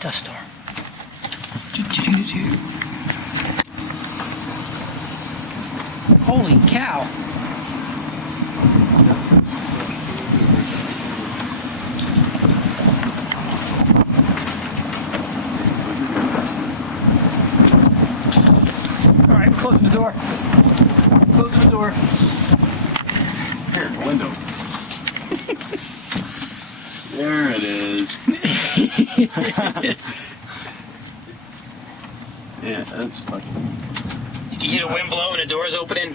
Dust storm. Holy cow. Alright, closing the door. Closing the door. Here, the window. There it is. Yeah, that's fucking. Did you hear the wind blow and the door's opening?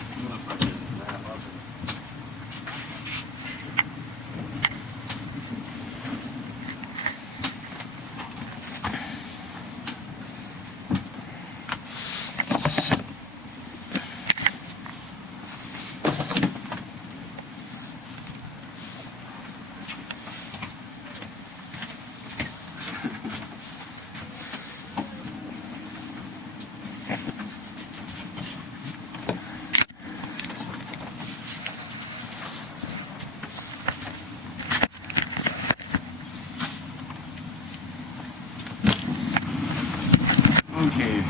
Okay.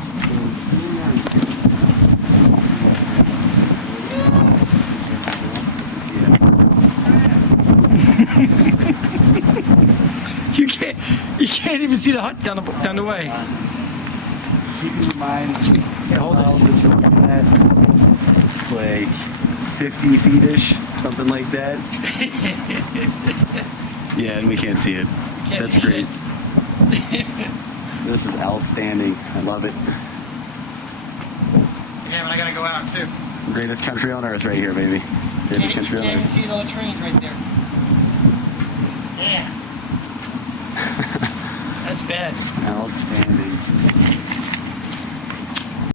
You can't even see the hut down the way. Keep in mind, Yeah, hold this. it's like 50 feet-ish, something like that. Yeah, and we can't see it. Can't That's see great. This is outstanding. I love it. Yeah, but I gotta go out too. Greatest country on earth right here, baby. Greatest country on Can't even earth. see all the trains right there. Yeah. That's bad. Outstanding.